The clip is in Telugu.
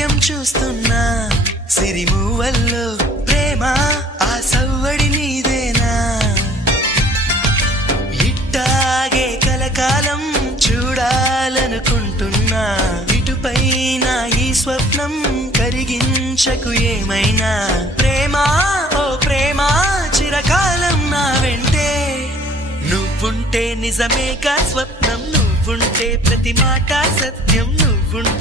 నిత్యం చూస్తున్నా సిరిమూవల్లో ప్రేమ ఆ సవ్వడి నీదేనా ఇట్టాగే కలకాలం చూడాలనుకుంటున్నా ఇటుపైన ఈ స్వప్నం కరిగించకు ఏమైనా ప్రేమ ఓ ప్రేమ చిరకాలం నా వెంటే నువ్వుంటే నిజమేగా స్వప్నం నువ్వుంటే ప్రతి మాట సత్యం నువ్వుంటే